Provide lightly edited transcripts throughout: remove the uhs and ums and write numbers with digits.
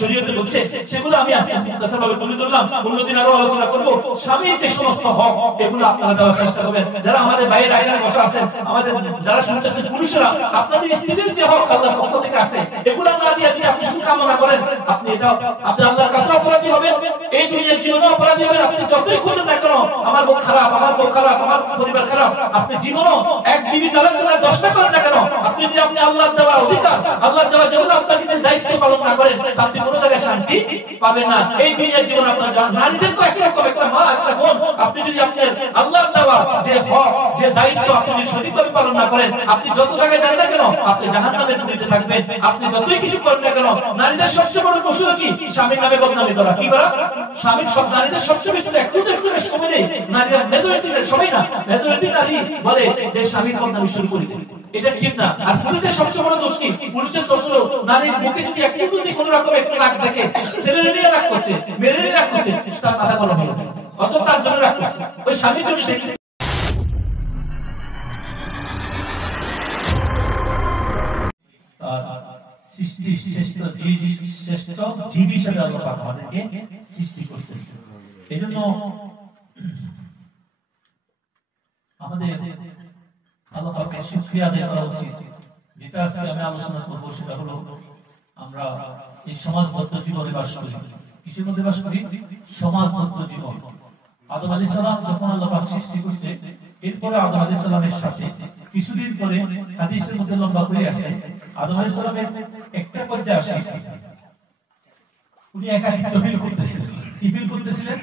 শরীয়তে বলছে সেগুলো আমি আজকে মুখতাসারভাবে তুলে ধরলাম। অন্যদিন আরো আলোচনা করব। স্বামীর যে সমস্ত হক এগুলো আপনারা দেওয়ার চেষ্টা করবেন। যারা আমাদের বাইরে আইনে বসা আছেন, আমাদের যারা শুনতেছেন পুরুষরা, আপনাদের স্ত্রীদের যে হক আল্লাহর পক্ষ থেকে আছে এগুলো না দিয়ে যদি আপনি শুধু কামনা করেন, আপনি এটা আপনি আল্লাহর কাছে অপরাধী হবেন, এই দুনিয়ার জীবনে অপরাধী হবেন। আপনি যতই খুঁজে না কেন আমার বউ খারাপ, আমার বউ খারাপ, আমার পরিবার খারাপ, আপনি জীবনও এক বিবি তালাক দিলে 10টা করেন না কেন, আপনি যদি আপনি আল্লাহর দেওয়া অধিকার, আল্লাহর দেওয়া যেগুলো আপনাকে দায়িত্ব পালন না করেন, আপনি কোনো জায়গায় শান্তি পাবেন না। এই দুনিয়ার জীবন আপনার নারীদের তো একরকম, একটা মা একটা বোন, আপনি যদি আপনার আল্লাহর দেওয়া যে হক যে দায়িত্ব আপনি যদি সঠিকভাবে পালন না করেন, আপনি যত জায়গায় যান না কেন আপনি জাহান্নামের গুলিতে থাকবেন। আপনি যতই কিছু করেন না কেন, নারীদের সবচেয়ে বড় কৌশল কি? স্বামীর নামে বদনামি করা। কি করা? স্বামীর সব নারীদের সবচেয়ে বেশি একটু সময় নেই, নারীরা মেজরিটি, সবাই না, মেজরিটি নারী বলে যে স্বামীর বদনামি শুরু করে দেবে, এটা ঠিক না। আর পুরুষের সবচেয়ে বড় দোষ কি? পুরুষের দোষ হলো নারীর মুখে যদি একটু যদি কোন রকম একটু রাগ দেখে, ছেলেরা নিয়ে রাগ করছে, মেয়েরা নিয়ে রাগ করছে, তার মাথা গরম হয়ে যায়, অথচ তার জন্য রাগ করছে, ওই স্বামীর জন্য সে সৃষ্টি শ্রেষ্ঠ জীব হিসেবে আল্লাহ পাক আমাদেরকে সৃষ্টি করছেন। এই জন্য আমাদের আল্লাহ পাকের শুকরিয়া আদায় করা উচিত। যেটা আজকে আমি আলোচনা করবো সেটা হলো আমরা এই সমাজবদ্ধ জীবনে বাস করি। কিসের মধ্যে বাস করি? সমাজবদ্ধ জীবন। আদম আলাইহিস সালাম যখন আল্লাহ পাক সৃষ্টি করছে, এরপরে আদম আলাইহিস সালামের সাথে কিছুদিন পরে হাদিসের মধ্যে লম্বা করে আসে, আদম আলাইহিস সালামের একটা পর্যায়ে আসে উনি একাকিত্ব ফিল করতেছিলেন। কি ফিল করতেছিলেন?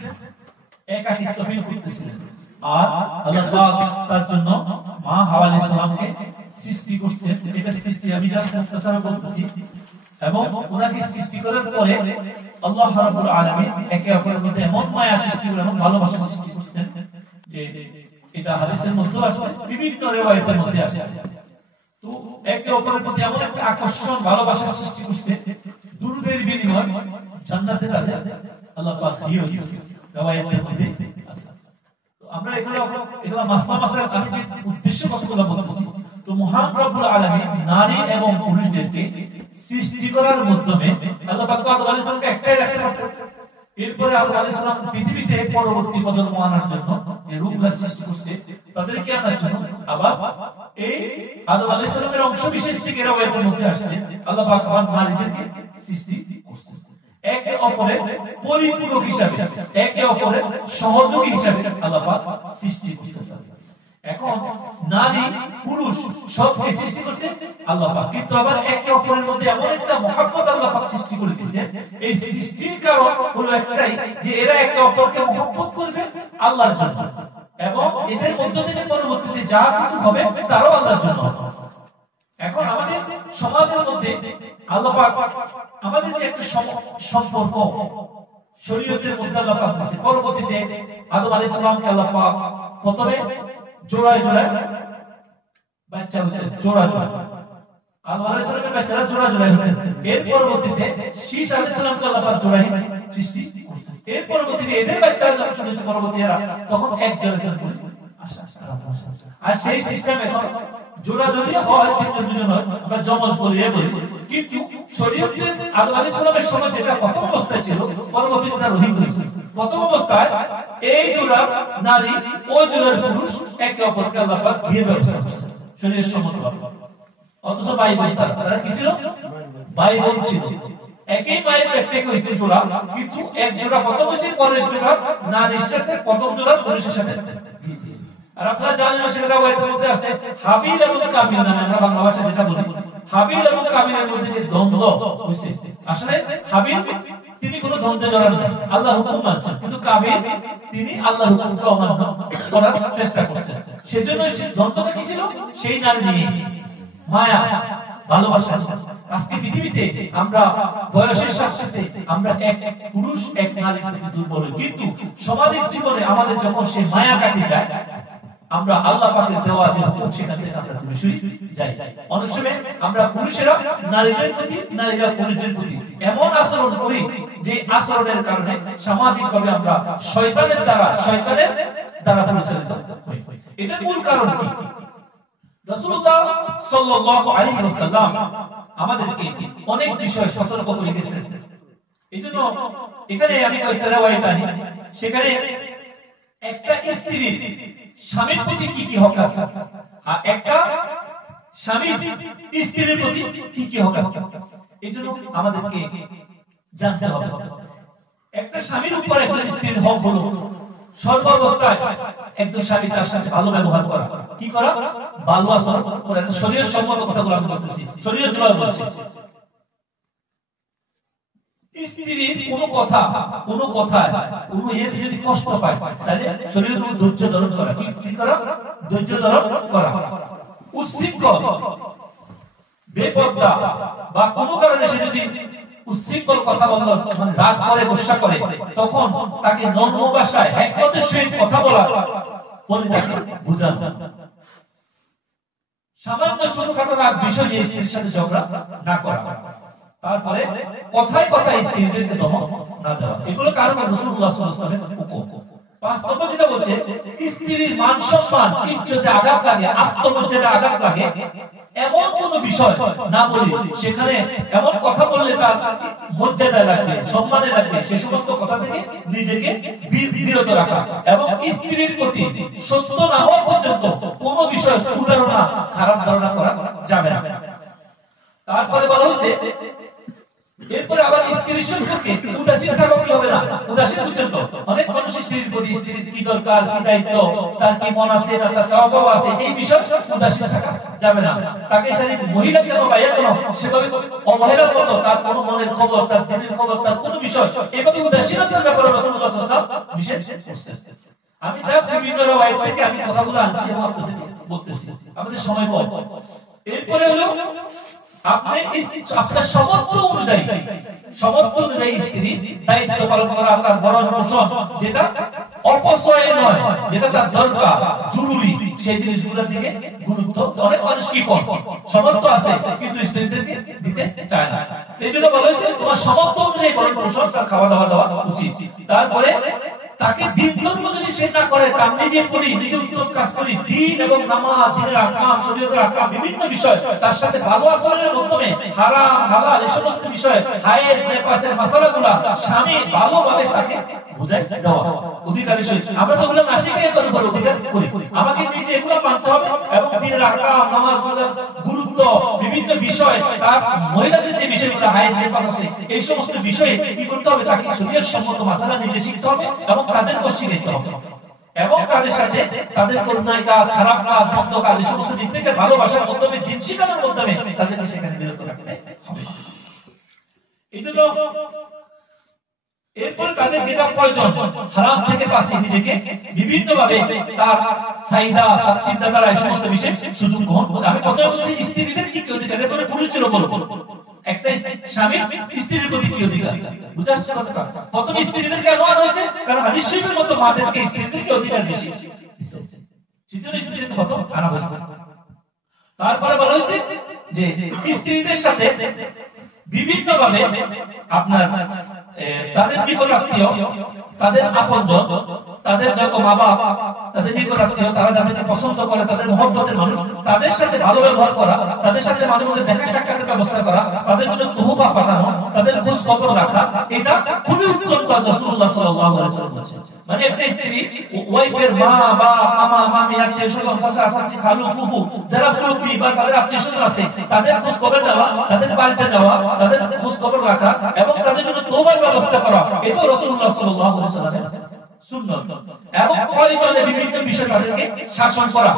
একাকিত্ব ফিল করতেছিলেন। আর আল্লাহ পাক তার জন্য মা হাওয়া আলাইহিস সালামকে সৃষ্টি করছেন। এটা সৃষ্টি আমি জাস্ট মুখতাসার বলতেছি। এবং ওনাকে সৃষ্টি করার পরে আল্লাহ রাব্বুল আলামিন একে অপরের মধ্যে এমন মায়া সৃষ্টি করে, এমন ভালোবাসা সৃষ্টি করছেন যে এটা হাদিসের মধ্যে আছে, বিভিন্ন রিওয়ায়াতের মধ্যে আছে। তো একে অপরের প্রতি এমন একটা আকর্ষণ ভালোবাসা সৃষ্টি করছে, দুরূদের বিনিময় জান্নাতে তাদের আল্লাহ পাক দিয়ে দিয়েছে, রিওয়ায়াতের মধ্যে আছে। তো আমরা এগুলো মাসলা আমি যে উদ্দেশ্য কথাগুলো বলতেছি, তো মহান রব্বুল আলামিন নারী এবং পুরুষদেরকে সৃষ্টি করার মাধ্যমে আল্লাহ পাক আদম আলাইহিস সালামকে একটাই রাখতে পারতেন। এরপরে আদম আলাইহিস সালাম পৃথিবীতে পরবর্তী প্রজন্ম আনার জন্য এই রূপগুলো সৃষ্টি করতে, তাদেরকে আনার জন্য আবার এই আদম আলাইহিস সালামের অংশ বিশেষ থেকে রিওয়ায়াতের মধ্যে আসছে আল্লাহ পাক আবার নারীদেরকে সৃষ্টি করছেন একে অপরের পরিপূরক হিসাবে, একে অপরের সহযোগী হিসাবে আল্লাহ পাক সৃষ্টি করছেন। এখন নারী পুরুষ সবকে সৃষ্টি করছে আল্লাহ পাক, কিন্তু আবার একে অপরের মধ্যে এমন একটা মহব্বত আল্লাহ পাক সৃষ্টি করে দিয়েছেন। এই সৃষ্টির কারণ হলো একটাই, যে এরা একে অপরকে মহব্বত করবে আল্লাহর জন্য, এবং এদের মধ্য থেকে পরবর্তীতে যা কিছু হবে তারাও আল্লাহর জন্য। এখন আমাদের সমাজের মধ্যে আল্লাহ পাক আমাদের যে একটা সম্পর্ক শরীয়তের মধ্যে আল্লাহ পাক দিয়েছে, পরবর্তীতে আদম আলাইহিস সালামকে আল্লাহ পাক প্রথমে জোড়ায় জোড়ায় বাচ্চা হতেন, জোড়া জোড়া আদম আলাইহিস সালামের বাচ্চারা জোড়া জোড়ায় হতেন। এর পরবর্তীতে শীশ আলাইহিস সালামকে আল্লাহ পাক জোড়ায় সৃষ্টি করতেন। এর পরবর্তীতে এদের বাচ্চারা যখন ছোট ছোট পরবর্তীরা তখন একজন একজন করে আসা। আর সেই সিস্টেম এখন জোড়া যদি হয় তিনজন দুজন হয়, আমরা জমজ বলি বলি, কিন্তু শরীয়তের আদম আলাইহিস সালামের সময় যেটা প্রথম অবস্থায় ছিল, পরবর্তীতে তা রহিত হয়েছে। প্রথম অবস্থায় এই জোড়া নারী ওই জোড়ার পুরুষ একে অপরকে আল্লাহ পাক বিয়ে ব্যবস্থা করেছেন শরীরের সম্মতভাবে। অথচ ভাই বোন তারা কি ছিল? ভাই বোন ছিল, একই মায়ের পেট থেকে হয়েছে জোড়া, কিন্তু এক জোড়া প্রথম হয়েছে, পরের জোড়া নারীর সাথে প্রথম জোড়া পুরুষের সাথে। আর আপনারা জানেন সেটা ওয়াইতের মধ্যে আছে হাবিল এবং কাবিল নামে, আমরা বাংলা ভাষায় যেটা বলি, হাবিল এবং কাবিলের মধ্যে যে দ্বন্দ্ব হয়েছে, আসলে হাবিল তিনি কোনো দ্বন্দ্বে জড়ান নাই, আল্লাহর হুকুম মানছেন, কিন্তু কাবিল তিনি আল্লাহর হুকুমকে অমান্য করার চেষ্টা করছেন। সেজন্য দ্বন্দ্বটা কি ছিল? সেই নারী নিয়ে মায়া ভালোবাসা। আজকে পৃথিবীতে আমরা বয়সের সাথে সাথে আমরা এক পুরুষ এক নারীর প্রতি দুর্বল, কিন্তু সামাজিক জীবনে আমাদের যখন সেই মায়া কাটে যায়, আমরা আল্লাহ পাকের দেওয়া যে হুকুম সেখান থেকে আমরা দূরে সরে যাই। অনেক সময় আমরা পুরুষেরা নারীদের প্রতি, নারীরা পুরুষদের প্রতি এমন আচরণ করি যে আচরণের কারণে সামাজিক ভাবে আমরা শয়তানের দ্বারা পরিচালিত হই। এটার মূল কারণ কি? রাসূলুল্লাহ সাল্লাল্লাহু আলাইহি ওয়াসাল্লাম আমাদেরকে অনেক বিষয় সতর্ক করে গেছেন। এই জন্য এখানে আমি কয়েকটা রেওয়ায়েত আনি, সেখানে একটা স্ত্রীর স্বামীর প্রতি কি কি হক আছে আর একটা স্বামীর স্ত্রীর প্রতি কি কি হক আছে, এই জন্য আমাদেরকে জানতে হবে। একটা স্বামীর উপর একজন স্ত্রীর হক হলো সর্বাবস্থায় একজন স্বামী তার সাথে ভালো ব্যবহার করা, কি করা, ভালো আচরণ করা। শরীয়ত সম্মত কথাগুলো আমি বলতেছি, শরীয়ত জবাব বলছে স্ত্রীর কোনো কথা কোনো কথায় কোনো এর যদি কষ্ট পায় তাহলে শরীয়ত ধৈর্য ধারণ করা, কি করা, ধৈর্য ধারণ করা। উচ্ছৃঙ্খল বেপরদা বা কোনো কারণে সে যদি উচ্ছৃঙ্খল কথা বলল, মানে রাগ করে গোসা করে, তখন তাকে নরম ভাষায় একমাত্র সহিত কথা বলা, বলে তাকে বুঝানো। সামান্য ছোটখাটো রাগ বিষয় নিয়ে স্ত্রীর সাথে ঝগড়া না করা। তারপরে কথায় কথায় স্ত্রীদেরকে দমন না দেওয়া, এগুলো কারণ রাসূলুল্লাহ সাল্লাল্লাহু আলাইহি ওয়াসাল্লামের হুকুম। পাঁচ নম্বর যেটা বলছে, স্ত্রীর মান সম্মান ইজ্জতে আঘাত লাগে, আত্মমর্যাদা আঘাত লাগে এমন কোন বিষয় না বলি, সেখানে এমন কথা বললে তার মর্যাদা লাগবে, সম্মানে লাগবে, সে সমস্ত কথা থেকে নিজেকে বিরত রাখা। এবং স্ত্রীর প্রতি সত্য না হওয়া পর্যন্ত কোন বিষয় কুধারণা, খারাপ ধারণা করা যাবে না। তারপরে বলা হচ্ছে, এরপরে আবার স্ত্রীর সম্পর্কে উদাসীন থাকা কি হবে না, উদাসীন পর্যন্ত অনেক মানুষ স্ত্রীর প্রতি, স্ত্রীর কি দরকার, কি দায়িত্ব, তার কি মন আছে, তার চাওয়া পাওয়া আছে, এই বিষয় উদাসীন থাকা যাবে না। তাকে সেই মহিলা কেন ভাইয়া কেন সেভাবে অবহেলার মতো তার কোনো মনের খবর, তার দিনের খবর, তার কোনো বিষয় এভাবে উদাসীনতার ব্যাপারে রাসূলুল্লাহ সাল্লাল্লাহু আলাইহি ওয়াসাল্লাম নিষেধ করছেন। আমি জাস্ট বিভিন্ন রাওয়ায়াত থেকে আমি কথাগুলো আনছি এবং আপনাদের বলতেছি, আমাদের সময় কম। এরপরে হলো আপনি আপনার সামর্থ্য অনুযায়ী স্ত্রী দায়িত্ব পালন করা, তার ভরণ পোষণ, যেটা অপচয় নয়, যেটা তার দরকার জরুরি, সেই জিনিসগুলোর দিকে গুরুত্ব। অনেক মানুষ কি করে, সামর্থ্য আছে কিন্তু স্ত্রীদেরকে দিতে চায় না। এই জন্য বলা হয়েছে তোমার সামর্থ্য অনুযায়ী ভরণ পোষণ, তার খাওয়া দাওয়া দেওয়া উচিত। তারপরে তাকে দিন ধর্ম যদি সে না করে, তার নিজে পড়ি, নিজে উত্তম কাজ করি, দিন এবং নামাজ, দিনের আহকাম, শরীয়তের আহকাম, বিভিন্ন বিষয় তার সাথে ভালো আচরণের মাধ্যমে হারাম হালাল এই সমস্ত বিষয়, হায়েজ নেপাসের মাসালাগুলা স্বামী ভালোভাবে তাকে বুঝাই দেওয়া অধিকারী সহিত। আমরা তো বললাম নাসিকে এর উপর অধিকার করি, আমাকে নিজে এগুলো মানতে হবে এবং দিনের আহকাম, নামাজ রোজার গুরুত্ব, বিভিন্ন বিষয়, তার মহিলাদের যে বিষয়গুলো হায়েজ নেপাস আছে, এই সমস্ত বিষয়ে কি করতে হবে, তাকে শরীয়ত সম্মত মাসালা নিজে শিখতে হবে এবং তাদের শিখাইতে হবে। এবং তাদের সাথে তাদের অন্যায় কাজ, খারাপ কাজ, মন্দ কাজ, এই সমস্ত দিক থেকে ভালোবাসার মাধ্যমে, দিন শিখানোর মাধ্যমে তাদেরকে সেখানে বিরত রাখতে হবে। এই জন্য এরপরে তাদের যেটা প্রয়োজন, হারাম থেকে বাঁচিয়ে নিজেকে বিভিন্ন ভাবে তার চাহিদা, তার চিন্তাধারা, এই সমস্ত বিষয়ে সুযোগ গ্রহণ করে। আমি কথা বলছি স্ত্রীদের কি কি অধিকার, এরপরে পুরুষের উপর একটা স্বামী স্ত্রীর প্রতি কি অধিকার, বুঝতে পারছেন কথাটা? প্রথম স্ত্রীদের কেন আনা হয়েছে, কারণ হাদিস শরীফের মতো মাদেরকে স্ত্রীদেরকে অধিকার বেশি, সেজন্য স্ত্রীদের প্রথম আনা হয়েছে। তারপরে বলা হয়েছে যে স্ত্রীদের সাথে বিভিন্ন ভাবে আপনার তাদের নিকট আত্মীয়, তাদের আপনজন, তাদের যত মা বাপ, তাদের নিকট আত্মীয়, তারা যাদেরকে পছন্দ করে, তাদের মহব্বতের মানুষ, তাদের সাথে ভালো ব্যবহার করা, তাদের সাথে মাঝে মধ্যে দেখা সাক্ষাতের ব্যবস্থা করা, তাদের জন্য তোহফা পাঠানো, তাদের খোঁজ খবর রাখা, এটা খুবই উত্তম কাজ রাসূলুল্লাহ সাল্লাল্লাহু আলাইহি ওয়াসাল্লাম বলেছেন। মানে একটা স্ত্রী ওয়াইফের মা, বাপ, মামা, মামি, আত্মীয় স্বজন, চাচা, চাচী, খালু, ফুফু, যারা মুরব্বী বা তাদের আত্মীয় স্বজন আছে, তাদের খোঁজ খবর নেওয়া, তাদের বাড়িতে যাওয়া, তাদের খোঁজ খবর রাখা এবং তাদের জন্য তোবার ব্যবস্থা করা, এটা রাসূলুল্লাহ সাল্লাল্লাহু আলাইহি ওয়াসাল্লামের সুন্নাত। এবং প্রয়োজনে বিভিন্ন বিষয় তাদেরকে শাসন করা,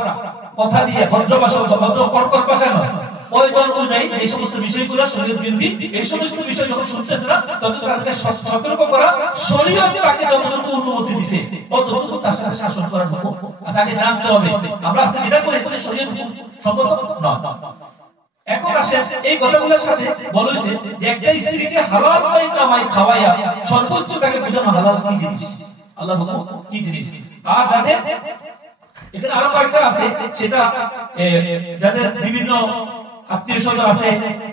কথা দিয়ে, ভদ্র ভাষা, ভদ্র কর্কশ ভাষা নয়, প্রয়োজন অনুযায়ী এই সমস্ত বিষয়গুলো শরীয়ত বিরোধী, এই সমস্ত বিষয় যখন শুনতেছে না তখন তাদেরকে সতর্ক করা, শরীয়ত তাকে যতটুকু অনুমতি দিছে ততটুকু তার সাথে শাসন করার হুকুম আগে জানতে হবে। আমরা আজকে যেটা করি এখানে শরীয়ত সম্মত নয়। এখন আসেন এই কথাগুলোর সাথে বলা হয়েছে যে একটা স্ত্রীকে হালাল কামাই খাওয়াইয়া সর্বোচ্চ তাকে বোঝানো হালাল কি জিনিস, আল্লাহর হুকুম কি জিনিস। আর যাদের এখানে আরো কয়েকটা আছে, সেটা যাদের বিভিন্ন আত্মীয় স্বজন আছে,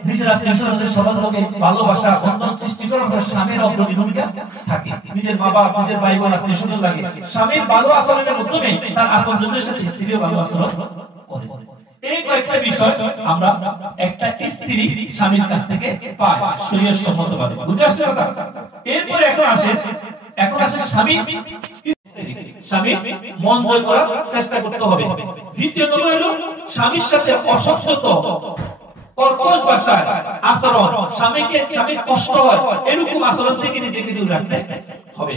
নিজের আত্মীয় স্বজনদের সমাজকে ভালোবাসা, বন্ধন সৃষ্টি করার স্বামীর অগ্রণী ভূমিকা থাকে। নিজের মা বাপ, নিজের ভাই বোন, আত্মীয় স্বজন লাগে, স্বামীর ভালো আচরণের মাধ্যমে তার আপনজনদের সাথে স্ত্রীও ভালো আচরণ করে। এই কয়েকটা বিষয় আমরা একটা স্ত্রী স্বামীর কাছ থেকে পায় শরীয়ত সম্মতভাবে। বুঝে আসছে কথা? এরপরে এখন আসে স্বামী মন জয় করার চেষ্টা করতে হবে। দ্বিতীয় নম্বর হলো স্বামীর সাথে অসংযত কর্কশ ভাষায় আচরণ, স্বামীর কষ্ট হয় এরকম আচরণ থেকে নিজেকে দূরে রাখতে হবে।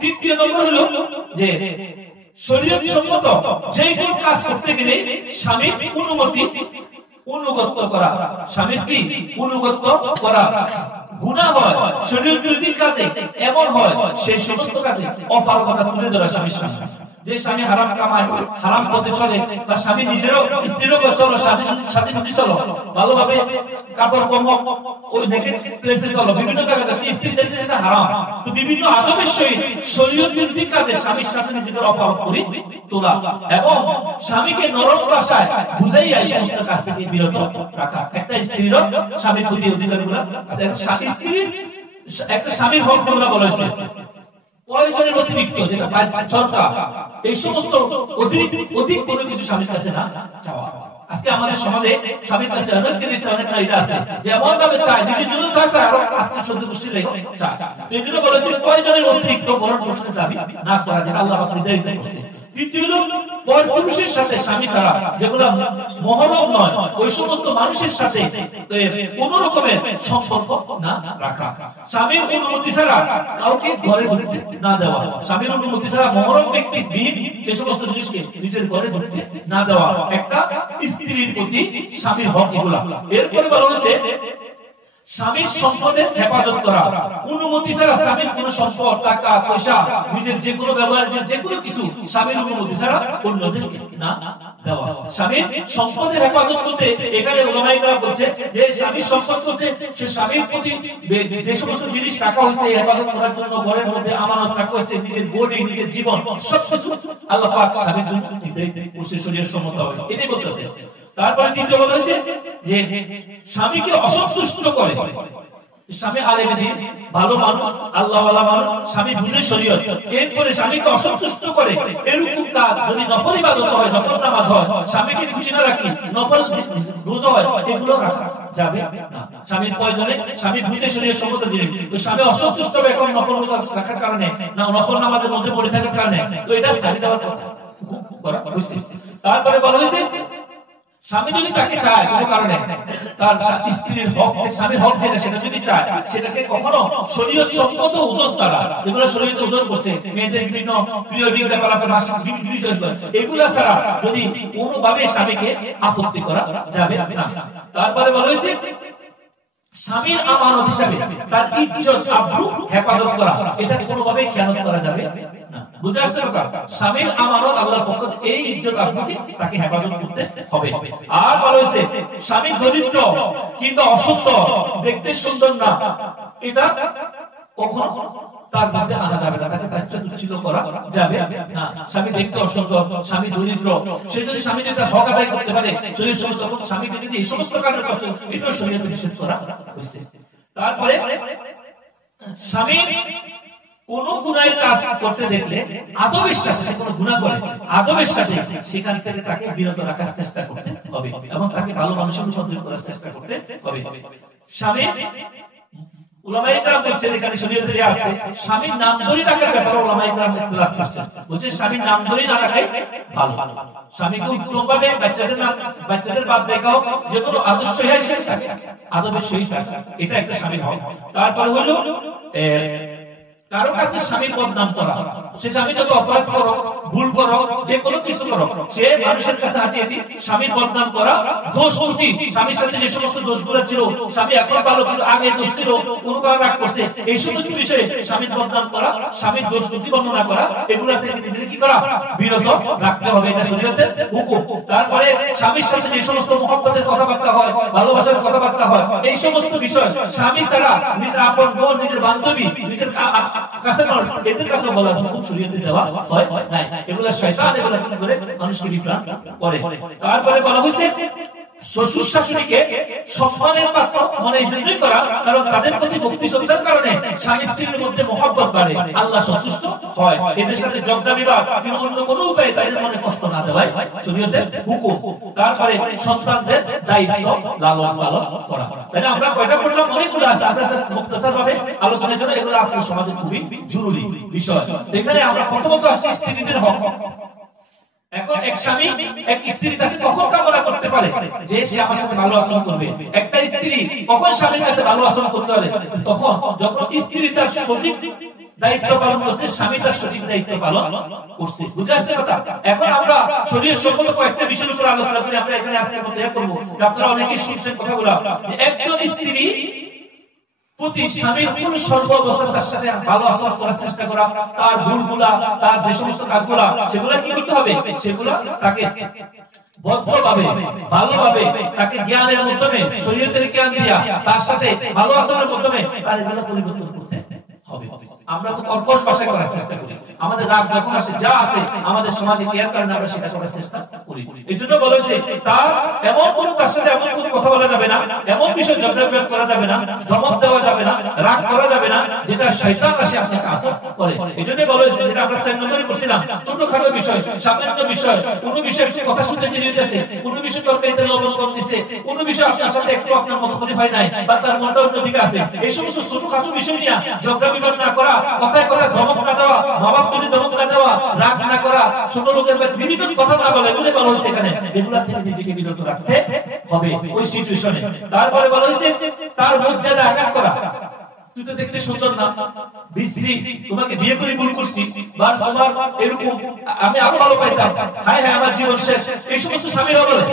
তৃতীয় নম্বর হলো যে শরীয়ত সম্মত যে কোনো কাজ করতে গেলে স্বামীর অনুগত্য করা, স্বামীর কি অনুগত্য করা। গুনাহ হয় শরীয়ত বিরোধী কাজে এমন হয় সেই সমস্ত কাজে অপারগতা তুলে ধরা স্বামীর সামনে। যে স্বামী হারাম কামায়, হারাম পথে চলে, বা স্বামী নিজেরও স্ত্রীরও চলো, স্বামী যদি চলো ভালোভাবে কাপড় কম ওই নেগেটিভ প্লেসে চলো, বিভিন্ন জায়গায় স্ত্রী যেতে সেটা হারাম। তো বিভিন্ন আদবের সহিত শরীয়ত বিরোধী কাজে স্বামীর সাথে নিজেকে অপারগ করে তোলা এবং স্বামীকে নরম ভাষায় বুঝাইয়া এই সমস্ত কাজ থেকে বিরত রাখা। একটা স্ত্রীরও স্বামীর প্রতি অধিকার গুলা স্ত্রীর একটা স্বামীর হক যেগুলো বলা হয়েছে প্রয়োজনের অতিরিক্ত যেটা সরকার এই সমস্ত অধিক কোনো কিছু স্বামীর কাছে না চাওয়া। আজকে আমাদের সমাজে স্বামীর কাছে অনেক জিনিস অনেক নারীরা আছে যে এমন ভাবে চায় নিজের জন্য চায় আরো আত্মীয় গোষ্ঠী চায়। এই জন্য বলেছে প্রয়োজনের অতিরিক্ত বরণ প্রশ্নের দাবি না করা যায়, আল্লাহ নির্ধারিত করছে। তৃতীয় হল পরপুরুষের সাথে স্বামী ছাড়া যেগুলো মহরম নয় ওই সমস্ত মানুষের সাথে কোন রকমের সম্পর্ক না রাখা। স্বামীর অনুমতি ছাড়া কাউকে ঘরে ঢুকতে না দেওয়া, স্বামীর অনুমতি ছাড়া মহরম ব্যক্তি বিহীন সে সমস্ত জিনিসকে নিজের ঘরে ঢুকতে না দেওয়া একটা স্ত্রীর প্রতি স্বামীর হক এগুলা। এরপরে বলা হয়েছে স্বামীর সম্পদের হেফাজত করা, অনুমতি ছাড়া স্বামীর কোন সম্পদ টাকা পয়সা নিজের যে কোনো ব্যবহারের যে কোনো কিছু স্বামীর অনুমতি ছাড়া অন্যদেরকে না দেওয়া। স্বামীর সম্পদের হেফাজত করতে এখানে ওলামাইরা বলছে যে স্বামীর সম্পদ করতে সে স্বামীর প্রতি যে সমস্ত জিনিস রাখা হয়েছে হেফাজত করার জন্য ঘরের মধ্যে আমানত রাখা হয়েছে, নিজের বডি নিজের জীবন সবকিছু আল্লাহ পাক স্বামীর জন্য শরীয়ত সম্মত হবে এটাই বলতেছে। তারপরে তৃতীয় বলা হয়েছে যে স্বামীকে অসন্তুষ্ট করে, স্বামী আলেম দিন ভালো মানুষ আল্লাহওয়ালা মানুষ স্বামী বুঝে শরীয়ত, এরপরে স্বামীকে অসন্তুষ্ট করে এরকম কাজ যদি নফল ইবাদত হয়, নফল নামাজ হয়, স্বামীকে খুশি না রাখি নফল রোজা হয়, এগুলো রাখা যাবে না। স্বামীর প্রয়োজনে স্বামী বুঝে শরীয়ত সম্মত জিনিস স্বামী অসন্তুষ্ট হবে এখন নফল রোজা রাখার কারণে না নফল নামাজের মধ্যে পড়ে থাকার কারণে, তো এটা ছাড়ি দেওয়ার কথা করা হয়েছে। তারপরে বলা হয়েছে স্বামী যদি তাকে চায় কোনো কারণে তার স্ত্রীর হক স্বামীর হক যেটা সেটা যদি চায় সেটাকে কখনো শরীয়ত সম্মত ওজন ছাড়া, এগুলো শরীয়ত ওজন করছে মেয়েদের বিভিন্ন প্রিয় ব্যাপার আছে এগুলা ছাড়া যদি কোনোভাবে স্বামীকে আপত্তি করা যাবে না। তারপরে বলা হয়েছে স্বামীর আমানত হিসাবে তার ইজ্জত আব্রু হেফাজত করা, এটা কোনোভাবে খেয়ানত করা যাবে না। বুঝে আসছে কথা? স্বামীর আমানত আল্লাহর পক্ষ থেকে এই ইজ্জত আব্রুকে তাকে হেফাজত করতে হবে। আর বলা হয়েছে স্বামী দরিদ্র কিংবা অসুন্দর, দেখতে সুন্দর না, এটা কখনো তার মধ্যে আনা যাবে না, তাকে তাচ্ছিল্য করা যাবে না। স্বামী দেখতে অসুন্দর, স্বামী দরিদ্র, সে যদি স্বামী যদি হক আদায় করতে পারে শরীয়ত সম্মত, তখন স্বামীকে যদি এই সমস্ত কারণে এটাও শরীয়তে নিষেধ করা হয়েছে। তারপরে স্বামী কোন গুনাহের কাজ করতে দেখলে আদবের সাথে সে কোন গুনাহ করে আদবের সাথে সেখান থেকে তাকে বিরত রাখার চেষ্টা করতে হবে এবং তাকে ভালো মানুষের রূপান্তর করার চেষ্টা করতে হবে। স্বামী উলামায়ে কেরাম বলছেন এখানে শরীয়তে আছে স্বামীর নাম ধরে রাখার ব্যাপারে উলামায়ে কেরাম ইখতিলাফ করছেন, বলছে স্বামীর নাম ধরে না রাখাই ভালো। স্বামীকে উত্তমভাবে বাচ্চাদের বাদ রেখা হোক, যে কোনো আদর্শ হিসেবে থাকে আদবের সহিত থাকে, এটা একটা স্বামীর হক। তারপরে হলো কারো কাছে স্বামীর বদনাম করা, সে স্বামী যত অপরাধ করো ভুল করো যে কোনো কিছু করো সে মানুষের কাছে হাঁটিয়ে স্বামীর বদনাম করা, দোষ ত্রুটি স্বামীর সাথে যে সমস্ত দোষগুলো ছিল স্বামী এখন ভালো কিন্তু আগে দোষ ছিল কোনো কারণ রাগ করছে, এই সমস্ত বিষয়ে স্বামীর বদনাম করা, স্বামীর দোষ ত্রুটি বর্ণনা করা, এগুলা থেকে নিজেকে কি করা বিরত রাখতে হবে, এটা শরীয়তের হুকুম। তারপরে স্বামীর সাথে যে সমস্ত মহব্বতের কথাবার্তা হয়, ভালোবাসার কথাবার্তা হয়, এই সমস্ত বিষয় স্বামী ছাড়া নিজের আপন বোন, নিজের বান্ধবী, নিজের কাছে এদের কাছে বলার হুকুম শরীয়তে দেওয়া হয় নাই। এগুলো শয়তান, এগুলো কি করে মানুষকে বিভ্রান্ত করে। তারপরে বলা হয়েছে শ্বশুর শাশুড়িকে সম্মানের পাত্র মানে এই জন্যই করা কারণ তাদের প্রতি ভক্তি শ্রদ্ধার কারণে স্বামী স্ত্রীর মধ্যে মহব্বত বাড়ে, আল্লাহ সন্তুষ্ট হয়, এদের সাথে জগদা বিবাহ কিংবা অন্য কোনো উপায়ে তাদের মনে কষ্ট না না দেওয়াই শরীয়তের হুকুম। তারপরে সন্তানদের দায়িত্ব লালন পালন করা। তাহলে আমরা কয়টা পড়লাম? অনেকগুলো আছে, আমরা জাস্ট মুক্তাসার ভাবে আলোচনার জন্য এগুলো আপনার সমাজে খুবই জরুরি বিষয়। এখানে আমরা প্রথমত আসছি স্ত্রীদের হক। এখন এক স্বামী এক স্ত্রীর কাছে কখন কামনা করতে পারে যে সে আমার সাথে ভালো আচরণ করবে? একটা স্ত্রী কখন স্বামীর কাছে ভালো আচরণ করতে পারে? তখন যখন স্ত্রী তার সঠিক দায়িত্ব পালন করছে, স্বামী তার সঠিক দায়িত্ব পালন করছে। বুঝে আসছে কথা? এখন আমরা শরীরের সকল কয়েকটা বিষয়ের উপর আলোচনা করি। আমরা এখানে আজকে দেয়া করবো, আপনারা অনেকেই শুনছেন কথাগুলো, যে একজন স্ত্রী প্রতি স্বামীর কোন সর্বাবস্থায় তার সাথে ভালো আচরণ করার চেষ্টা করা, তার ভুলগুলা, তার যে সমস্ত কাজগুলা, সেগুলা কি করতে হবে? সেগুলা তাকে ভদ্রভাবে ভালোভাবে তাকে জ্ঞানের মাধ্যমে, শরীয়তের জ্ঞান দিয়া তার সাথে ভালো আচরণের মাধ্যমে তার এগুলো পরিবর্তন করতে হবে। আমরা তো কর্কশ ভাষায় করার চেষ্টা করি, আমাদের রাগ যখন আসে, যা আসে আমাদের সমাজে কেয়ার কারণে আমরা সেটা করার চেষ্টা করি। এই জন্য বলেছে তার এমন কোন, তার সাথে এমন কোন কথা বলা যাবে না, এমন বিষয় ঝগড়া করা যাবে না, ধমক দেওয়া যাবে না, রাগ করা যাবে না, যেটা শয়তান আসে আপনাকে আসর করে। এই জন্য বলেছে, যেটা আমরা 4 নম্বরে করছিলাম, ছোটখাটো বিষয়, সামান্য বিষয়, কোন বিষয় একটু কথা শুনতে দেরি হয়েছে, কোন বিষয় তরকারিতে লবণ কম দিচ্ছে, কোন বিষয় আপনার সাথে একটু আপনার মত করে হয় নাই, বা তার মনটা অন্যদিকে আছে, এই সমস্ত ছোটখাটো বিষয় নিয়ে ঝগড়া বিবাদ না করা, কথায় কথা ধমক না দেওয়া, মা-বাপ তুলে ধমক না দেওয়া, রাগ না করা, ছোট লোকের বিভিন্ন কথা না বলে, এগুলো বলা হয়েছে এখানে, এগুলা থেকে নিজেকে বিরত রাখতে হবে ওই সিচুয়েশনে। তারপরে বলা হয়েছে তার মর্যাদা আঘাত করা। তুই তো দেখতে সুন্দর না, বিশ্রী, তোমাকে বিয়ে করে ভুল করছি, বা তোমার এরকম আমি আরো ভালো পাইতাম, হায় হায় আমার জীবন শেষ, এই সমস্ত স্বামীরা বলে,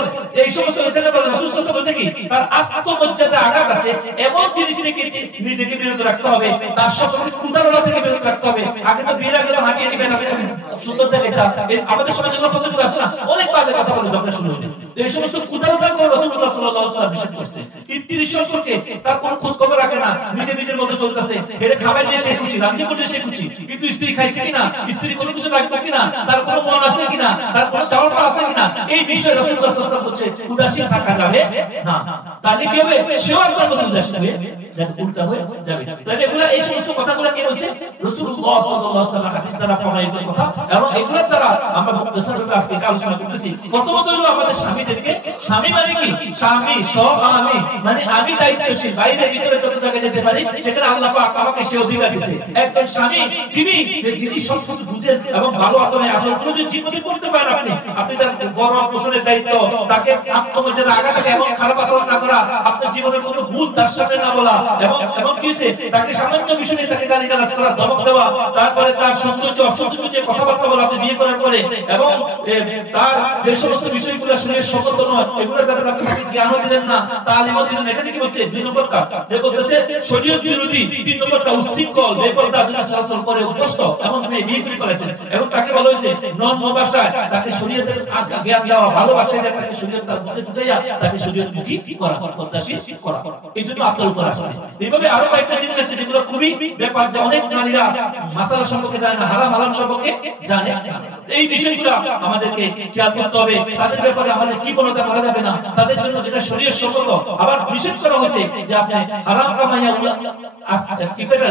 এই সমস্ত এখানে বলে না, সুস্থ বলতে কি তার আত্মমর্যাদা আঘাত আছে, এমন জিনিস থেকে নিজেকে বিরত রাখতে হবে, তার সকলে কুদারণা থেকে বিরত রাখতে হবে। আগে তো বিয়ের আগে হাঁটিয়ে দিবেন, সুন্দর দেখাইতাম, আমাদের সমাজে যেগুলো পছন্দ আছে না, অনেক বাজে কথা বলে ঝগড়া শুরু হলে, এই সমস্ত কুদারণা করে রাসূলুল্লাহ সাল্লাল্লাহু আলাইহি ওয়াসাল্লাম নিষেধ করছে। স্ত্রীর সম্পর্কে তার কোনো খোঁজ খবর রাখে না, নিজের মধ্যে চলতেছে, এর খাবার নিয়ে সে খুশি, রান্না করলে সে খুশি, কিন্তু স্ত্রী খাইছে কিনা, স্ত্রী কোনো কিছু লাগবে কিনা, তার কোনো মন আছে কিনা, তার কোনো চাওয়াটা আছে কিনা, এই বিষয়ে রাসূলুল্লাহ সাল্লাল্লাহু আলাইহি ওয়াসাল্লাম বলছে উদাসীন থাকা যাবে না। তাহলে কি হবে? সেও আপনার মধ্যে উদাসীন হবে, উল্টা হয়ে যাবে। তাহলে এগুলা, এই সমস্ত কথাগুলো কি বলছে রাসূলুল্লাহ সাল্লাল্লাহু আলাইহি ওয়াসাল্লাম হাদিস দ্বারা প্রমাণিত কথা, এবং এগুলোর দ্বারা আমরা মুক্তাসারভাবে আজকে আলোচনা করতেছি। প্রথমত হলো আমাদের স্বামীদেরকে, স্বামী মানে কি? স্বামী স্ব-আমি, মানে আমি দায়িত্বশীল, বাইরে ভিতরে যত জায়গায় যেতে পারি সেখানে আল্লাহ পাক আমাকে সে অধিকার দিয়েছে। একজন স্বামী যিনি সবকিছু বুঝেন এবং ভালো আচরণে আচরণ যদি জীবনে করতে পারেন, আপনি তার গরম পোষণের দায়িত্ব, তাকে আত্মমর্যাদা আঘাত এমন খারাপ আচরণ না করা, আপনার জীবনের কোনো ভুল তার সাথে না বলা, এবং এমন কি তাকে সামান্য বিষয়ে তাকে গালিগালাজ করা, ধমক দেওয়া, তারপরে তার সৌন্দর্য অসৌন্দর্য নিয়ে কথাবার্তা বলা আপনি বিয়ে করার পরে, এবং তার যে সমস্ত বিষয়গুলো শুনে সম্মত নয়, এগুলোর ব্যাপারে আপনি জ্ঞানও দিলেন না, তালিমও দিলেন। এখানে কি বলছে? 2 নম্বরটা যে বলতেছে শরীয়ত বিরোধী, 3 নম্বরটা উচ্ছৃঙ্খল, বেপরদা, চলাচল করে অভ্যস্ত, এবং তিনি বিয়ে করে ফেলেছেন, এবং তাকে বলা হয়েছে নম্র ভাষায় তাকে শরীয়তের জ্ঞান দেওয়া, ভালোবাসায় তাকে শরীয়ত তার মধ্যে ঢুকাইয়া তাকে শরীয়তমুখী করা, প্রত্যাশী করা। এই জন্য আপনার উপর আসছে। এইভাবে আরো কয়েকটা জিনিস আছে যেগুলো খুবই ব্যাপার, যে অনেক নারীরা মাসালা সম্পর্কে জানে না, হারাম হালাল সম্পর্কে জানে না। এই বিষয়গুলো আমাদেরকে খেয়াল করতে হবে। তাদের ব্যাপারে আমাদের কি বলতে করা যাবে না, তাদের জন্য যেটা শরীয়ত সম্পর্ক। আবার নিষেধ করা হয়েছে যে আপনি হারাম কামাইয়া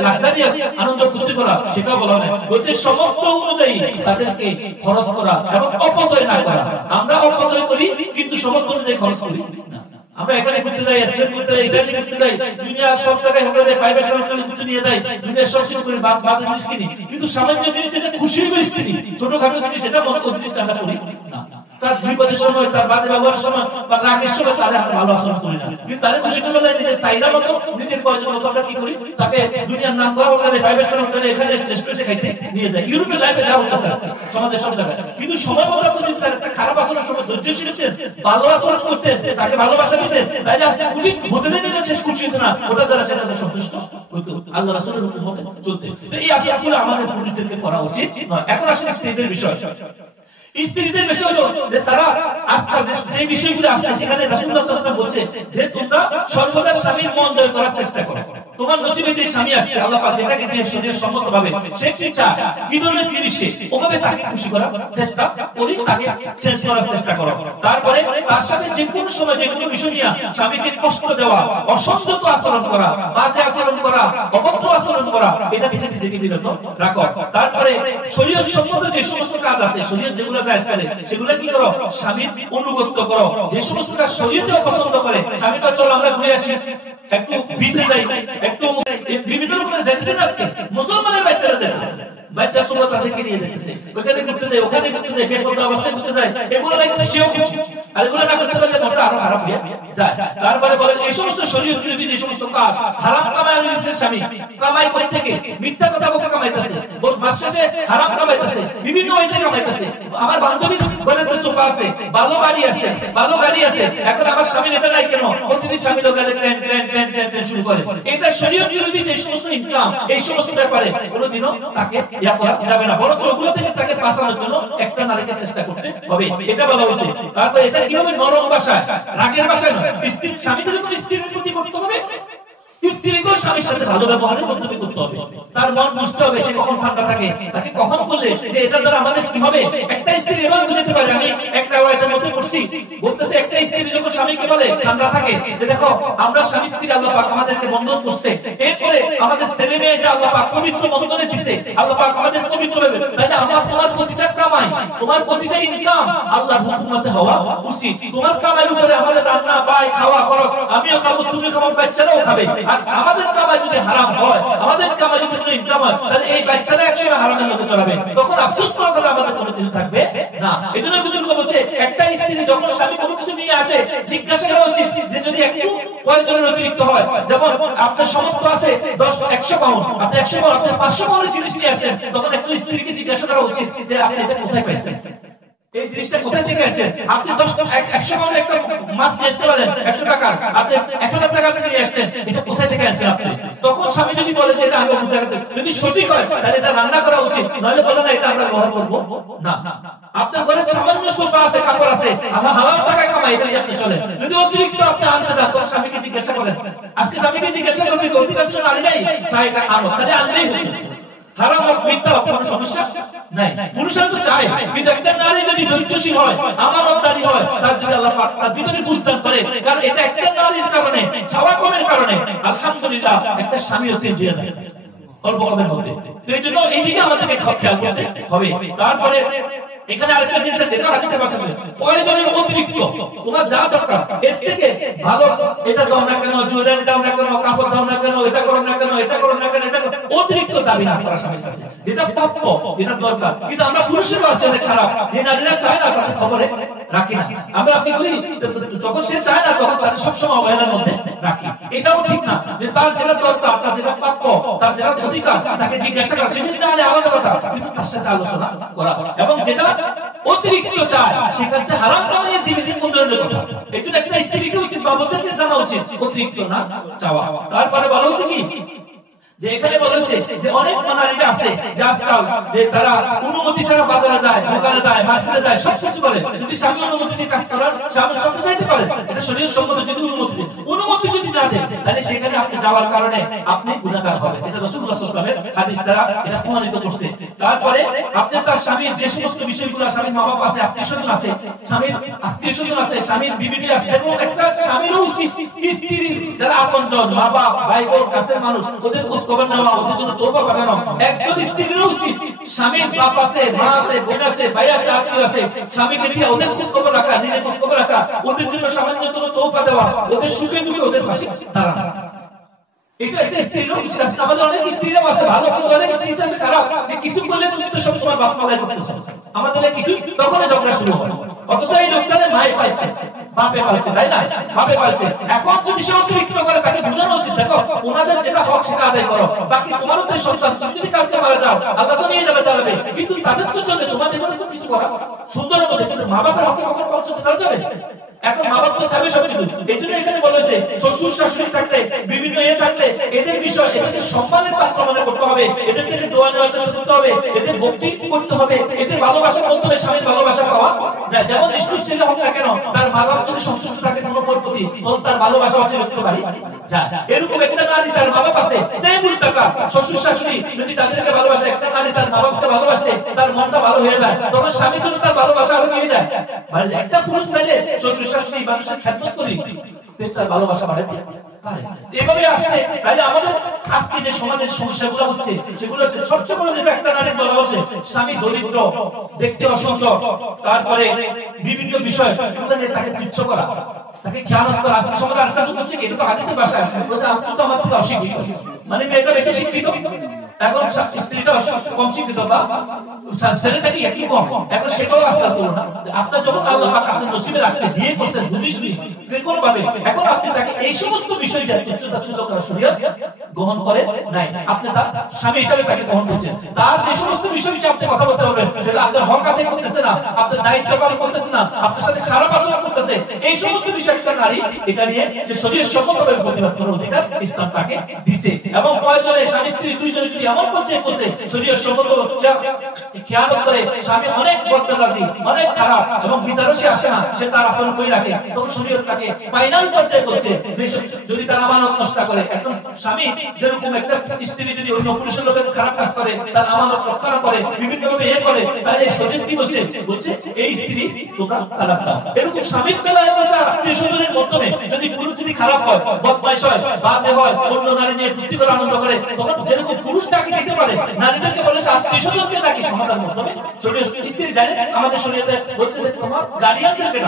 লাক্সারিয়াস আনন্দ ফুর্তি করা, সেটাও বলা হয়। বলছে সমস্ত অনুযায়ী তাদেরকে খরচ করা এবং অপচয় না করা। আমরা অপচয় করি কিন্তু সমস্ত অনুযায়ী খরচ করি না। আমরা এখানে ঘুরতে যাই, স্পেন করতে যাই, ইতালি ঘুরতে যাই, দুনিয়ার সব জায়গায় হোটেলে প্রাইভেট হোটেলে ঘুরতে নিয়ে যাই, দুনিয়ার সব কিছু করে বাজে জিনিস কিনি, কিন্তু সামান্য জিনিস যেটা খুশির জিনিস কিনি, ছোটখাটো জিনিস সেটা মনে ওই জিনিসটা আমরা করি না। তার বিপদের সময়, তার বাজে ব্যবহারের সময় বা রাগের সময় তাদের আমরা ভালো আচরণ করি না, কিন্তু তাদের খুশি করলে নিজের চাহিদা মতো, নিজের প্রয়োজন মতো আমরা কি করি, তাকে দুনিয়ার নাম করা হোটেলে, প্রাইভেট হোটেলে, এখানে রেস্টুরেন্টে খাইতে নিয়ে যায়। ইউরোপের লাইফে যা হতেছে সমাজের সব জায়গায়, কিন্তু সময় মতো বুঝিস তার একটা খারাপ আচরণের সময় ধৈর্যশীল হতেন, ভালো আচরণ করতেন, তাকে ভালোবাসা দিতেন, তাইলে আজকে খুবই হোটেলে নিয়ে শেষ খুশি হতো না, ওটা দ্বারা সেটা সন্তুষ্ট হতো, আল্লাহ রাসূলের হুকুম মতে চলতে। এই আচরণগুলো আমাদের পুরুষদেরকে করা উচিত নয়। এখন আসলে স্ত্রীদের বিষয়। স্ত্রীদের বিষয় হলো যে তারা আজকাল যে বিষয়গুলো আসছে সেখানে রাসূলুল্লাহ সাল্লাল্লাহু আলাইহি ওয়াসাল্লাম বলছে যে তোমরা সর্বদা স্বামীর মন জয় করার চেষ্টা করো। তোমার নসিবে যে স্বামী আসছে আল্লাহ পাক যেটাকে দিয়ে শরীরের সম্মত ভাবে সে কি চায়, কি ধরনের জিনিস সে, ওভাবে তাকে খুশি করার চেষ্টা করি, তাকে চেঞ্জ করার চেষ্টা করো। তারপরে তার সাথে যে কোনো সময় যে কোনো বিষয় নিয়ে স্বামীকে কষ্ট দেওয়া, অসংযত আচরণ করা, বাজে আচরণ করা, অভদ্র আচরণ করা, এটা থেকে নিজেকে বিরত রাখো। তারপরে শরীয়ত সম্মত যে সমস্ত কাজ আছে, শরীয়ত যেগুলো জায়েজ করে সেগুলো কি করো, স্বামীর অনুগত্য করো। যে সমস্ত কাজ শরীয়তেও পছন্দ করে, স্বামীটা চলো আমরা ঘুরে আসি, একটু বিচে যাই, একটু বিভিন্ন রকমের যাচ্ছেন আজকে মুসলমানের বাচ্চারা যাচ্ছে, বাচ্চা সময় তাদেরকে নিয়ে যাচ্ছে, ওখানে ঘুরতে যায়, ওখানে ঘুরতে যায়, বেপরোয়া অবস্থায় ঘুরতে যায়, এগুলো লাগবে সেও খুশি, আর এগুলো না করতে পারলে মনটা আরো খারাপ হয়ে যায়। তারপরে বলেন এই সমস্ত শরীয়ত বিরোধী যে সমস্ত কাজ, হারাম কামাই নিচ্ছে স্বামী, কামাই করে থেকে মিথ্যা কথা বলে কামাইতেছে, মাস শেষে হারাম কামাইতেছে, বিভিন্ন ওইতে কামাইতেছে। আমার বান্ধবী বলেন তো সোফা আছে, ভালো বাড়ি আছে, ভালো গাড়ি আছে, এখন আমার স্বামী এটা নাই কেন, প্রতিদিন স্বামী লোকালে শুরু করে। এটা শরীয়ত বিরোধী যে সমস্ত ইনকাম, এই সমস্ত ব্যাপারে কোনোদিনও তাকে ইয়া করা যাবে না, বরং ওগুলো থেকে তাকে বাঁচানোর জন্য একটা নারীকে চেষ্টা করতে হবে, এটা বলা হয়েছে। তারপর এটা কি হবে, নরম ভাষায়, রাগের ভাষায় নয়। স্ত্রী স্বামীদের উপর স্ত্রীর প্রতি করতে হবে, স্ত্রীকেও স্বামীর সাথে ভালো ব্যবহারের পদ্ধতি করতে হবে। তার মন বুঝতে হবে সে কখন ঠান্ডা থাকে, তাকে কখন করলে যে এটা দ্বারা আমাদের কি হবে। একটা স্ত্রী এভাবে বুঝতে পারে, আমি একটা ওয়াইটের মধ্যে পড়ছি, বলতেছে একটা স্ত্রী যখন স্বামীকে বলে ঠান্ডা থাকে, যে দেখো আমরা স্বামী স্ত্রী আল্লাহ পাক আমাদেরকে বন্ধন করছে, এরপরে আমাদের ছেলে মেয়ে যে আল্লাহ পাক পবিত্র বন্ধনে দিচ্ছে, আল্লাহ পাক আমাদের পবিত্র হবে, তাহলে আমার তোমার প্রতিটা কামাই, তোমার প্রতিটা ইনকাম আল্লাহর হুকুমতে হওয়া উচিত। তোমার কামাইয়ের উপরে আমাদের রান্না পাই, খাওয়া খরচ, আমিও খাবো, তুমিও খাবো, বাচ্চারাও খাবে। আর আমাদের কামাই যদি হারাম হয়, আমাদের কামাই যদি কোনো ইনকাম হয়, তাহলে এই বাচ্চারা একসময় হারামের লোকে চলাবে, তখন আফসোস করা ছাড়া আমাদের কোনো কিছু থাকবে না। এই জন্য বুজুর্গ বলছে একটা স্ত্রী যখন স্বামী কোনো কিছু নিয়ে আসে, জিজ্ঞাসা করা উচিত যে যদি একটু প্রয়োজনের অতিরিক্ত হয়, যেমন আপনার সমর্থ আছে 100 পাউন্ড, আপনি 100 পাউন্ড আছে 500 পাউন্ডের জিনিস নিয়ে আসেন, তখন একটু স্ত্রীকে জিজ্ঞাসা করা উচিত যে আপনি এটা কোথায় পাইছেন, এই জিনিসটা কোথায় থেকে আনছেন। আপনি 100 পাউন্ড একটা মাছ নিয়ে আসতে পারেন 100 টাকা, আপনি 1000 টাকা নিয়ে আসছেন, এটা কোথায় থেকে আনছেন আপনি। তখন স্বামী যদি বলে যে এটা আমি অমুক জায়গাতে, যদি সঠিক হয় তাহলে এটা রান্না করা উচিত, নইলে বলে না এটা আমরা ব্যবহার করবো না। আপনার ঘরে সামান্য সোফা আছে, কাপড় আছে, আমরা হালাল টাকা কামাই, এটা দিয়ে আপনি চলেন। যদি অতিরিক্ত আপনি আনতে চান, তখন স্বামীকে জিজ্ঞাসা করেন। আজকে স্বামীকে জিজ্ঞাসা করবেন অধিকাংশ নারী নাই চাই এটা আনো, তাহলে আনলেই হতো। হারাম হোক মিথ্যা হোক কোনো সমস্যা নাই, পুরুষরা তো চায়, কিন্তু একটা নারী যদি ধৈর্যশীল হয়, আমানতদারি হয়, তার যদি আল্লাহ পাক তার ভিতরে বুঝদান করে, কারণ এটা একটা নারীর কারণে, চাওয়া কমের কারণে আলহামদুলিল্লাহ একটা স্বামীও চেঞ্জ হয়ে যায় অল্প কমের মধ্যে। এই জন্য এইদিকে আমাদেরকে খেয়াল করতে হবে। তারপরে এখানে আরেকটা জিনিস আছে, যেটা হাদিসের ভাষা আছে, প্রয়োজনের অতিরিক্ত তোমার যা দরকার এর থেকে ভালো এটা দাও না কেন, জুয়েলারি দাও না কেন, কাপড় দাও না কেন, এটা করো না কেন, এটা করো না কেন, এটা অতিরিক্ত দাবি না করা স্বামীর কাছে, যেটা প্রাপ্য, যেটা দরকার। কিন্তু আমরা পুরুষেরও আছে অনেক খারাপ, যে নারীরা চায় না তাদের খবরে রাখি না, আমরা আপনি করি যখন সে চায় না তখন তাদের সবসময় অবহেলার মধ্যে রাখি। এটাও ঠিক না, যে তার যেটা দরকার, তার যেটা প্রাপ্য, তার যেটা অধিকার, তাকে জিজ্ঞাসা করা, সেটা আমাদের আলাদা কথা, কিন্তু তার সাথে আলোচনা করা। এবং যেটা অতিরিক্ত চায় সেক্ষেত্রে হারাম কামাইয়ের দিকে কোন ধরনের কথা, এই জন্য একটা স্ত্রীকে উচিত বাবুদেরকে জানা উচিত অতিরিক্ত না চাওয়া। তারপরে বলা উচিত কি, যে এখানে বলেছে যে অনেক নারীরা আছে যে আজকাল যে তারা অনুমতি ছাড়া বাজারে যায়, দোকানে যায়, মার্কেটে যায়, সবকিছু করে। যদি স্বামী অনুমতি দিয়ে কাজ করার, স্বামী সবকে চাইতে পারে, এটা শরীর সম্মত। যদি অনুমতি যদি না দেয়, তাহলে সেখানে আপনি যাওয়ার কারণে আপনি গুনাহগার হবেন, এটা রাসূলুল্লাহ সাল্লাল্লাহু আলাইহি ওয়াসাল্লামের হাদিস দ্বারা এটা প্রমাণিত করছে। তারপরে আপনি তার স্বামীর যে সমস্ত বিষয়গুলো, স্বামীর মা বাপ আছে, আত্মীয় স্বজন আছে, স্বামীর আত্মীয় স্বজন আছে, স্বামীর বিবি আছে, এবং একটা স্বামীরও উচিত স্ত্রী যারা আপনজন, মা বাপ, ভাই বোন, কাছের মানুষ, ওদের খোঁজ খবর নেওয়া, ওদের জন্য তওবা পাঠানো। একজন স্ত্রীরও উচিত স্বামীর বাপ আছে, মা আছে, বোন আছে, ভাই আছে, আত্মীয় আছে, স্বামীকে দিয়ে ওদের খোঁজ খবর রাখা, নিজের খোঁজ খবর রাখা, ওদের জন্য সামান্যতম তওবা দেওয়া, ওদের সুখে দুঃখে ওদের পাশে দাঁড়ানো। এটা একটা স্ত্রীরও উচিত আছে। আমাদের অনেক স্ত্রীরাও আছে ভালো, অনেক স্ত্রী আছে খারাপ, যে কিছু করলে তুমি তো সবসময় বাপ মালাই করতেছ, আমাদের কিছু তখনই ঝগড়া শুরু হয়। অথচ এই লোকটারে মায়ে পাচ্ছে, বাপে পাচ্ছে, তাই না, বাপে পাচ্ছে। এখন যদি সে অতিরিক্ত করে, তাকে বোঝানো উচিত, দেখো ওনাদের যেটা হক সেটা আদায় করো, বাকি তোমারও তো সন্তান, তুমি যদি কালকে মারা যাও আল্লাহ তো নিয়ে যাবে, চালাবে, কিন্তু তাদের তো চলে, তোমাদের মনে তো কিছু করা সুন্দরের মধ্যে, কিন্তু মা বাপের হকে কখন পৌঁছতে তারা যাবে। এখন মা বাপ তো চাবে সবকিছু। এই জন্য এখানে বলেছে শ্বশুর শাশুড়ি থাকলে, বিভিন্ন থাকলে, এদের বিষয়, এদেরকে সম্মানের পাত্র মনে করতে হবে, এদেরকে দোয়া নেওয়া করতে হবে, এদের ভক্তি করতে হবে, এদের ভালোবাসার মাধ্যমে স্বামীর ভালোবাসা পাওয়া যায়। যেমন নিষ্ঠুর ছেলে হোক না কেন, তার মা বাপ যদি সন্তুষ্ট থাকে কোনো প্রতি, তার ভালোবাসা অর্জন করতে পারি এরকম একটা নারী তার মা বাপ আছে, সেই মূল টাকা শ্বশুর শাশুড়ি যদি তাদেরকে ভালোবাসে, একটা নারী তার মা বাপকে ভালোবাসে, তার মনটা ভালো হয়ে যায়, তখন স্বামী কিন্তু তার ভালোবাসা আরো নিয়ে যায়। মানে একটা পুরুষ চাইলে শ্বশুর শাশুড়ি মানুষের খেদমত করি, তার ভালোবাসা বাড়াতে এভাবে আসছে। তাহলে আমাদের আজকে যে সমাজের সমস্যাগুলো হচ্ছে সেগুলো হচ্ছে সবচেয়ে বড় যেটা একটা নারীর বলা হচ্ছে স্বামী দরিদ্র, দেখতে অসুন্দর, তারপরে বিভিন্ন বিষয় সেগুলো নিয়ে তাকে তুচ্ছ করা, তাকে খেয়ানত করা। আজকে সমাজে আরেকটা যুগ হচ্ছে কি, এটা তো হাদিসের ভাষায় বলছে আপনি তো আমার থেকে অশিক্ষিত, মানে মেয়েটা বেশি শিক্ষিত, এখন স্ত্রীটা কম শিক্ষিত বা ছেলেটাকে একই কম, এখন সেটাও আস্তে করো না। আপনার যখন আল্লাহ পাক আপনার নসিবে রাখছে, বিয়ে করছেন বুঝিস কোন ভাবে, এখন আপনি তাকে এই সমস্ত বিষয় শরীয়ত গ্রহণ করে নাই, আপনি তার স্বামী হিসাবে তাকে গ্রহণ করছেন। তার যে সমস্ত বিষয় নিয়ে আপনি কথা বলতে পারবেন, সেটা আপনার হক আদায় করতেছে না, আপনার দায়িত্ব পালন করতেছে না, আপনার সাথে খারাপ আচরণ করতেছে, এই সমস্ত বিষয় একটা নারী এটা নিয়ে যে শরীরের সম্পর্কে প্রতিবাদ করার অধিকার ইসলাম তাকে দিছে। এবং প্রয়োজনে স্বামী স্ত্রী দুইজনে যদি এমন পর্যায়ে করছে শরীরের সম্পর্ক খেয়াল করে, স্বামী অনেক বদমেজাজি, অনেক খারাপ এবং বিচারও সে আসে না, সে তার আচরণ করে রাখে, তখন শরীয়ত তাকে ফাইনাল পর্যায়ে করছে যদি তার আমানত নষ্ট করে। একজন স্বামী যেরকম একটা স্ত্রী যদি অন্য পুরুষের লোকের খারাপ কাজ করে, তার আমানত রক্ষা করে, বিভিন্নভাবে এ করে, তাহলে শরীর কি বলছে, বলছে এই স্ত্রী তোমরা খারাপ না। এরকম স্বামীর বেলায় আত্মীয় স্বজনের মাধ্যমে যদি পুরুষ যদি খারাপ হয়, বদমাইশ হয়, বাজে হয়, অন্য নারী নিয়ে ফুর্তি করে আনন্দ করে, তখন যেরকম পুরুষ তাকে দিতে পারে, নারীদেরকে বলে আত্মীয় স্বজনকে ডাকি সমাধান মাধ্যমে। শরীর স্ত্রী জানে আমাদের শরীরে বলছে তোমার গার্ডিয়ানদেরকে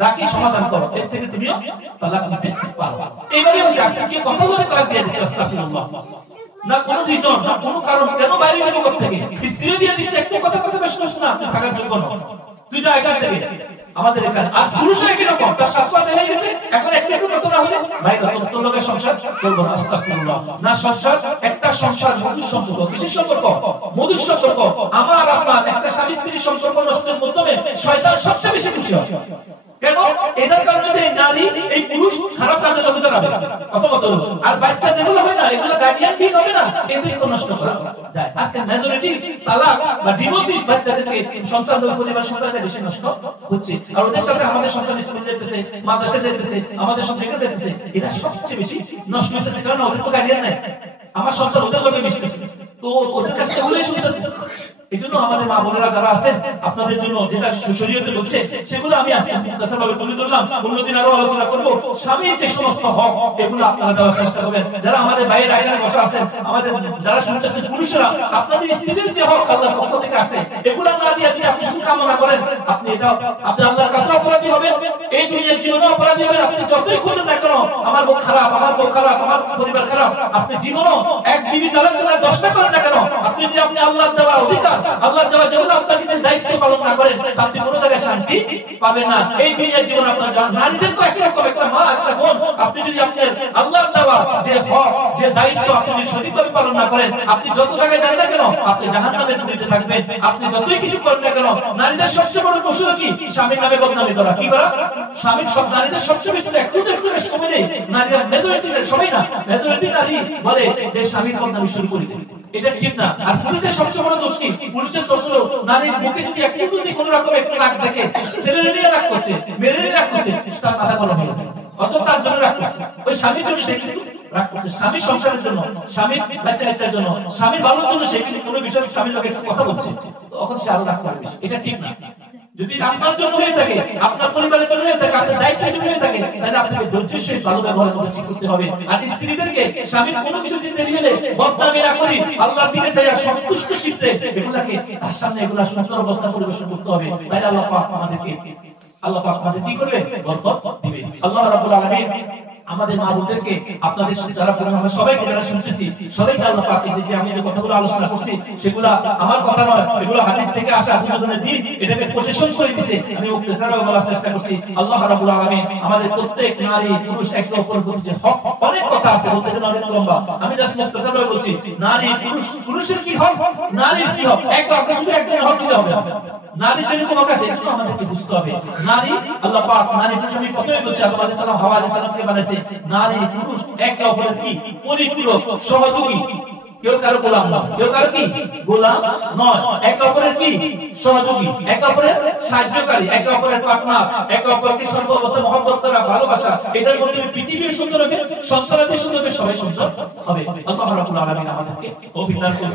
ডাকি সমাধান করো, এর থেকে তুমিও তালাক নিতে পারো। এইভাবে আজকে কথা বলে তালাক দিয়ে দিচ্ছে, আস্তাগফিরুল্লাহ। না কোনো রিজন, না কোনো কারণ, কেন বাইরে জগৎ থেকে স্ত্রী দিয়ে দিচ্ছে, একটু কথা কথা বেশ না, আপনি থাকার যোগ্য নয়, তুই যা এখান থেকে। আমাদের এখানে আর পুরুষরা কিরকম, তার সাতটা দেখা গেছে, এখন একটু কত না হলে ভাই তোর লোকের সংসার করবো না, আস্তাগফিরুল্লাহ। না, সংসার একটা সংসার মধুর সম্পর্ক, কিসের সম্পর্ক, মধুর সম্পর্ক। আমার আপনার একটা স্বামী স্ত্রীর সম্পর্ক নষ্টের মাধ্যমে শয়তান সবচেয়ে বেশি খুশি হয়। কেন? এটার কারণে যে নারী এই পুরুষ খারাপ কাজে লোকে যাবে কত আর বাচ্চা যেগুলো হয় না, এগুলো গার্ডিয়ান ঠিক হবে না, এদেরকে নষ্ট করা যায়। আজকে মেজরিটি তালাক বা ডিভোর্স বাচ্চাদেরকে সন্তান পরিবার সন্তানদের বেশি নষ্ট হচ্ছে। আর ওদের সাথে আমাদের সন্তান স্কুল যেতেছে, মাদ্রাসা যেতেছে, আমাদের সন্তান যেতেছে, এরা সবচেয়ে বেশি নষ্ট হতেছে। কারণ ওদের তো গার্ডিয়ান নাই, আমার সন্তান ওদের লোকে মিশতেছে, তো ওদের কাছে ওগুলোই শুনতেছে। এই জন্য আমাদের মা বোনেরা যারা আছেন, আপনাদের জন্য যেটা শরীয়তে বলছে সেগুলো আমি আজকে মুখতাসারভাবে তুলে ধরলাম, অন্যদিন আরো আলোচনা করবো। স্বামীর যে সমস্ত হক এগুলো আপনারা দেওয়ার চেষ্টা করবেন। যারা আমাদের বাইরে আইনে বসা আছেন, আমাদের যারা শুনতেছেন পুরুষরা, আপনাদের স্ত্রীদের যে হক আল্লাহর পক্ষ থেকে আছে, এগুলো আমরা দিয়ে যদি আপনি শুধু কামনা করেন, আপনি এটা আপনি আল্লাহর কাছে অপরাধী হবেন, এই দুনিয়ার জীবনে অপরাধী হবেন। আপনি যতই খুঁজেন না কেন, আমার বউ খারাপ, আমার বউ খারাপ, আমার পরিবার খারাপ, আপনি জীবনও এক বিবি তালাক দিলে 10টা করেন না কেন, আপনি যদি আপনি আল্লাহ দেওয়া অধিকার, আল্লাহ দেওয়া যেগুলো আপনার নিজের দায়িত্ব পালন না করেন, আপনি কোনো জায়গায় শান্তি পাবেন না। এই দুনিয়ার জীবন আপনার নারীদের তো একরকম, একটা মা একটা বোন, আপনি যদি আপনার আল্লাহ দেওয়া যে হক যে দায়িত্ব আপনি যদি সঠিকভাবে পালন না করেন, আপনি যত জায়গায় যান না কেন আপনি জাহান্নামের গুলিতে থাকবেন। আপনি যতই কিছু করেন না কেন, নারীদের সবচেয়ে বড় কৌশল কি, স্বামীর নামে বদনামি করা। কি করা? স্বামীর সব নারীদের সবচেয়ে বেশি একটু সময় নেই, নারীরা মেজরিটি, সবাই না, মেজরিটি নারী বলে যে স্বামীর বদনামি শুরু করে দেয়, এটা ঠিক না। আর পুরুষের সবচেয়ে বড় দোষ কি, পুরুষের দোষ হলো নারীর মুখে যদি একটু যদি কোন রকম একটু রাগ দেখে, ছেলের নিয়ে রাগ করছে, মেয়ের নিয়ে রাগ করছে, তার মাথা গরম হয়ে যায়, অথচ তার জন্য রাগ করছে, ওই স্বামীর জন্য সে কিন্তু রাগ করছে, স্বামীর সংসারের জন্য, স্বামীর বাচ্চা কাচ্চার জন্য, স্বামীর ভালোর জন্য সে কিন্তু কোনো বিষয়ে স্বামীর লোক একটু কথা বলছে, তখন সে আরো রাগ করবে, এটা ঠিক না। যদি আপনার জন্য হয়ে থাকে, আপনার পরিবারের জন্য হয়ে থাকে, আপনার দায়িত্বের জন্য হয়ে থাকে, তাহলে আপনাকে ধৈর্যের সহিত ভালো ব্যবহার করতে হবে। আর স্ত্রীদেরকে স্বামীর কোনো কিছু দিতে হলে বদনামি না করি, আল্লাহ দিকে চাই আর সন্তুষ্ট চিত্তে এগুলাকে তার সামনে এগুলা সুন্দর অবস্থা পরিবেশন করতে হবে। তাহলে আল্লাহ পাক আমাদেরকে কি করবে, বরকত দিবে। আল্লাহ রাব্বুল আলামিন আমাদের মা বোনদেরকে, আপনাদের যারা আমরা সবাইকে যারা শুনতেছি, সবাইকে আল্লাহ পাক যে আমি যে কথাগুলো আলোচনা করছি সেগুলা আমার কথা নয়, এগুলো হাদিস থেকে আসা, আপনাদের দিন এটাকে পজিশন করে দিতে আমি মুখতাসারভাবে বলার চেষ্টা করছি। আল্লাহ রাব্বুল আলামিন আমাদের প্রত্যেক নারী পুরুষ একে অপরের প্রতি যে হক, অনেক কথা আছে বলতে গেলে অনেক লম্বা, আমি জাস্ট মুখতাসারভাবে বলছি। নারী পুরুষ, পুরুষের কি হক, নারীর কি হক, আপনি শুধু একজনের হক দিতে হবে, নারী যেরকম হক আছে এগুলো আমাদেরকে বুঝতে হবে। নারী আল্লাহ পাক নারী পুরুষ, আমি প্রথমে বলছি আদম আলাইহিস সালাম হাওয়া আলাইহিস সালামকে বানাইছে, নারী পুরুষ একে অপরের কি পরিপূরক, সহযোগী, কেউ কারো গোলাম নয়, কেউ কারো কি গোলাম নয়, একে অপরের কি সহযোগী, একে অপরের সাহায্যকারী, একে অপরের পার্টনার, একে অপরকে সর্ববস্থায় মহব্বত করা, ভালোবাসা। এটার মধ্যে পৃথিবীর সুন্দর হবে, সন্তানাদের সুন্দর হবে, সবাই সুন্দর হবে। আল্লাহ রাব্বুল আলামিন আমাদেরকে তৌফিক দান করুন।